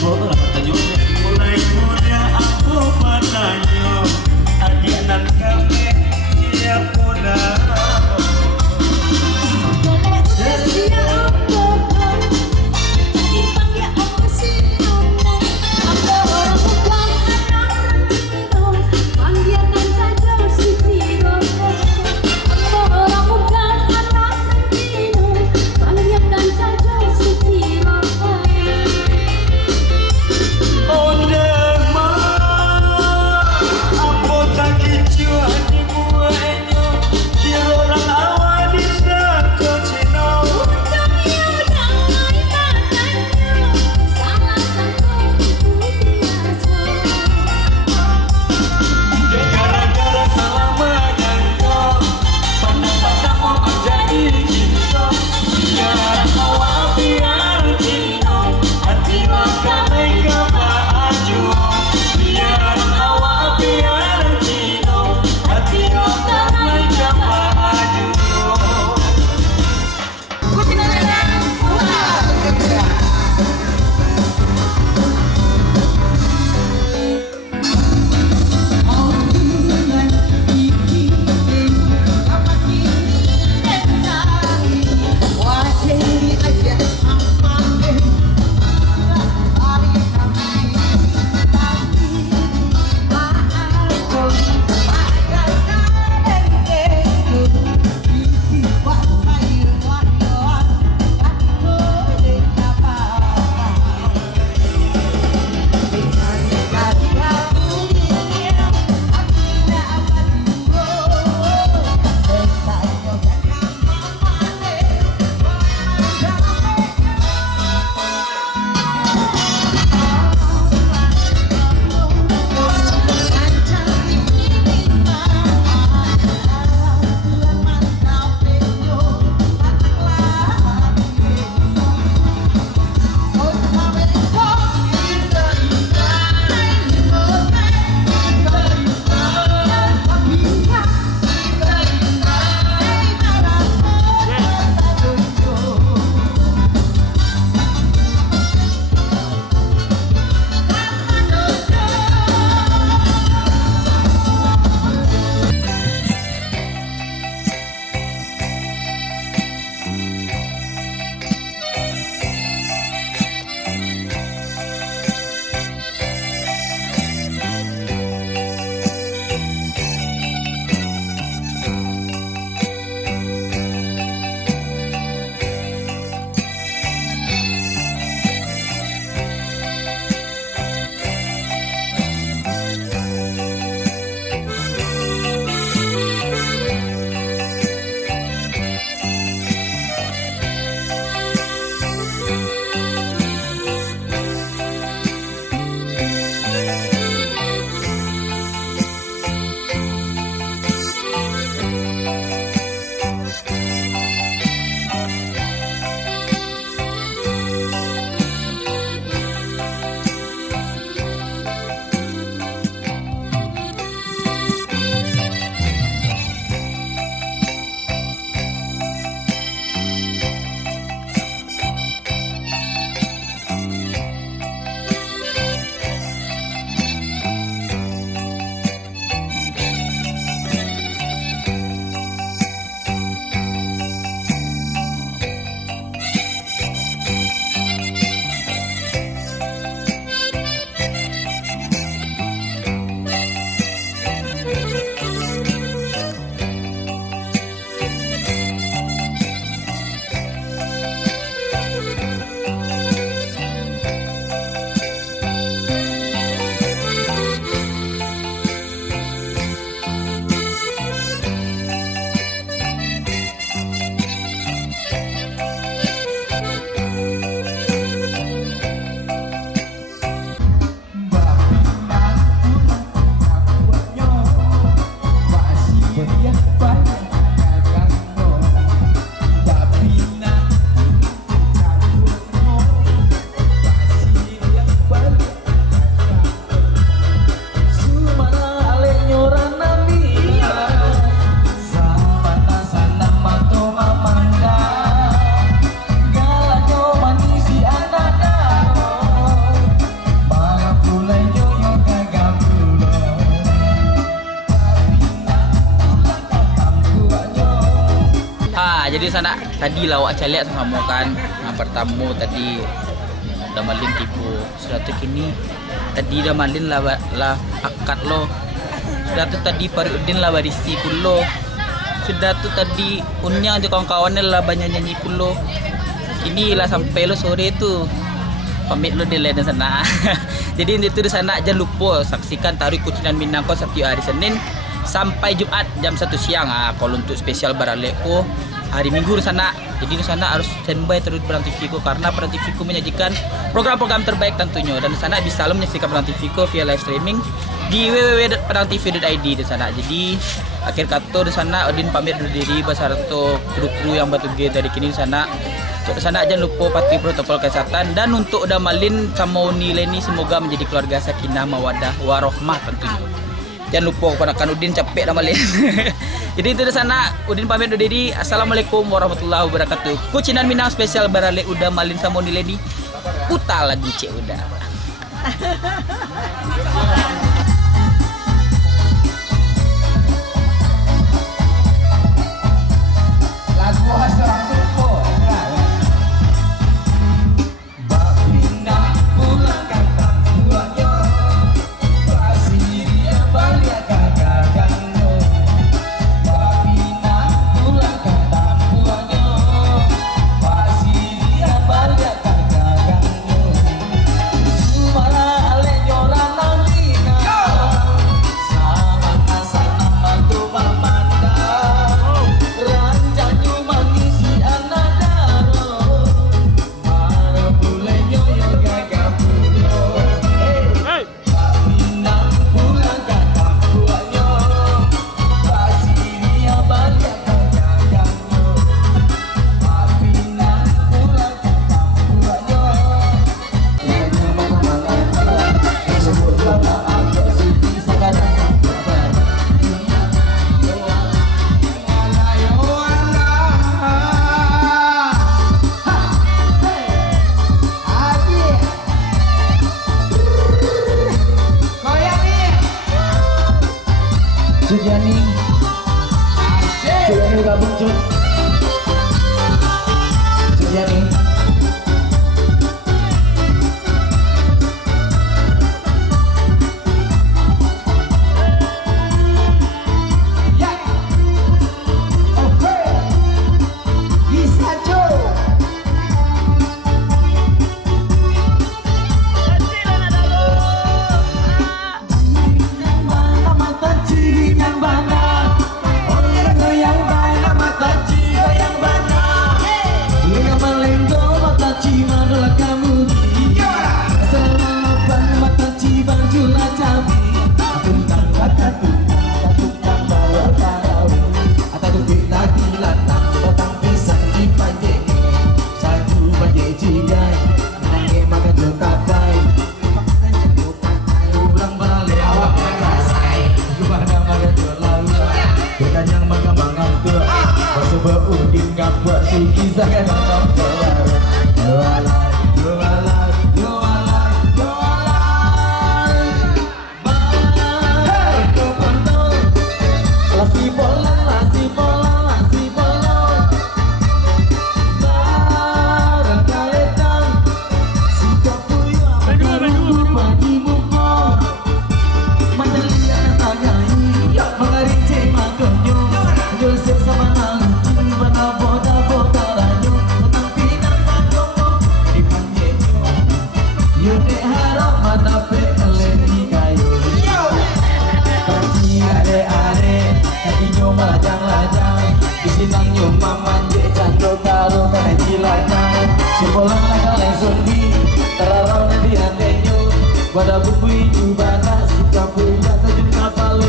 mulai muda aku menanyo adik nan kami siap muda. sana tadi lawak caliak sama kan. Nah, pertama tadi udah malin tipu. Sudah tu kini tadi dah malin lah akad lo. Sudah tu tadi Pariudin lah barisi pulo. Sudah tu tadi unya je kawan-kawannya lah banyak nyanyi pulo. Kini lah sampai lo sore tu pamit lo di lain sana. Jadi itu di sana jangan lupa saksikan Tari Kucinan Minangkabau setiap hari Senin sampai Jumat jam 1 siang. Kalau untuk spesial Baraleko hari Minggu di sana. Jadi di sana harus standby terus Perang TVku karena Perang TVku menyajikan program-program terbaik tentunya, dan di sana bisa lo menyaksikan Perang TVku via live streaming di www.perangtv.id di sana. Jadi akhir kata di sana Odin pamit undur diri beserta kru-kru yang batuge dari kini di sana. Untuk di sana jangan lupa patuhi protokol kesehatan, dan untuk udah malin sama Uni Leni semoga menjadi keluarga sakinah mawadah warohmah tentunya. Jangan lupa keponakan Udin capek dah malin. Jadi itu di sana Udin pamit undur diri. Assalamualaikum warahmatullahi wabarakatuh. Kucinan Minang spesial Barale udah malin sama Uni Leni. Putar lagu cek udah. Lagu khas orang Sumpo. Sudiani gabung Cud. Sudiani ya. Oke, bisa Cud. Pada bumbu itu bana, sikap punya tajam kapal.